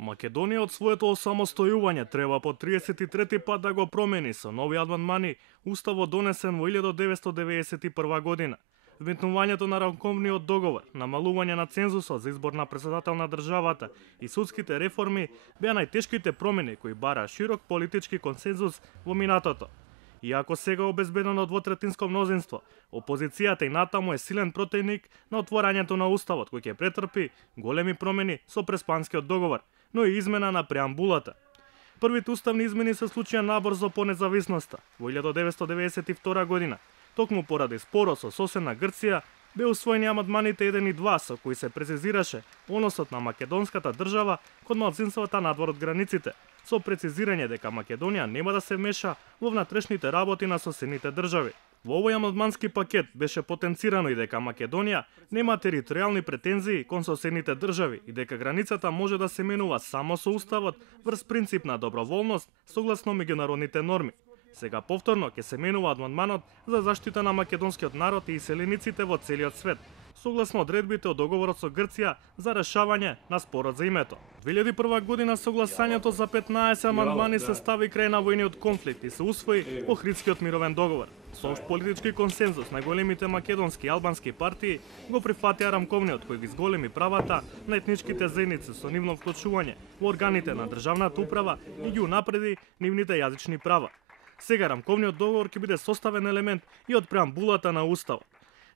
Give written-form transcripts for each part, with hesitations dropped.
Македонија од своето осамостојување треба по 33 пат да го промени со нови амандмани уставот донесен во 1991 година. Вметнувањето на рамковниот договор, намалување на цензусот за избор на председател на државата и судските реформи беа најтешките промени кои бара широк политички консензус во минатото. Иако сега обезбедено двотретинско мнозинство, опозицијата и натаму е силен противник на отворањето на уставот кој ќе претрпи големи промени со преспанскиот договор, но и измена на преамбулата. Првите уставни измени се случија набрзо по независноста во 1992 година. Токму поради спорот со соседна Грција беа усвоени амандманите 1 и 2 со кои се прецизираше односот на македонската држава кон малцинствата надвор од границите, со прецизирање дека Македонија нема да се меша во внатрешните работи на соседните држави. Во овој амандмански пакет беше потенцирано и дека Македонија нема територијални претензии кон соседните држави и дека границата може да се менува само со уставот врз принцип на доброволност согласно меѓународните норми. Сега повторно ќе се менува амандманот за заштита на македонскиот народ и иселениците во целиот свет, согласно одредбите од договорот со Грција за решавање на спорот за името. 2001 година согласањето за 15 амандмани се стави крај на војниот конфликт и се усвои Охридскиот мировен договор. Со општ политички консензус на големите македонски и албански партии го прифатија рамковниот кој ги зголеми правата на етничките заедници со нивно вклучување во органите на државната управа и ги унапреди нивните јазични права. Сега рамковниот договор ќе биде составен елемент и од преамбулата на уставот.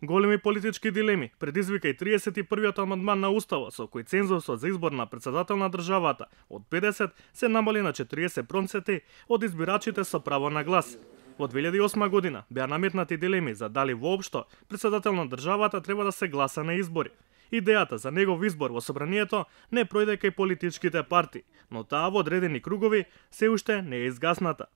Големи политички дилеми предизвика и 31-иот амандман на уставот со кој цензусот за избор на председател на државата од 50 се намали на 40% од избирачите со право на глас. Во 2008 година беа наметнати дилеми за дали воопшто председател на државата треба да се гласа на избори. Идејата за негов избор во собранието не пројде кај политичките партии, но таа во одредени кругови се уште не е изгасната.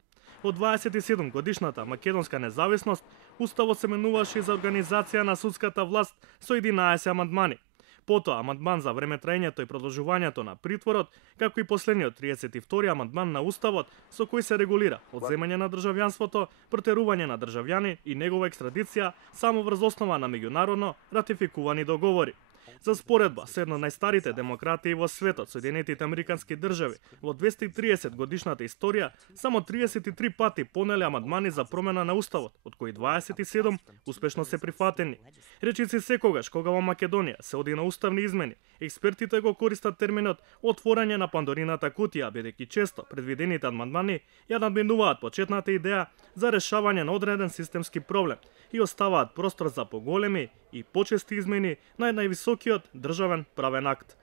Од 27 годишната македонска независност, уставот се менуваше за организација на судската власт со 11 амандмани. Потоа амандман за време траењето и продолжувањето на притворот, како и последниот 32 амандман на уставот со кој се регулира одземање на државјанството, протерување на државјани и негова екстрадиција само врз основа на меѓународно ратификувани договори. За споредба, се една од најстарите демократии во светот, Соединетите Американски држави, во 230 годишната историја, само 33 пати понеле амандмани за промена на уставот, од кои 27 успешно се прифатени. Речиси секогаш кога во Македонија се оди на уставни измени, експертите го користат терминот отворање на Пандорината кутија, бидејќи често предвидените амандмани ја надминуваат почетната идеја за решавање на одреден системски проблем и оставаат простор за поголеми и почести измени на највисокиот државен правен акт.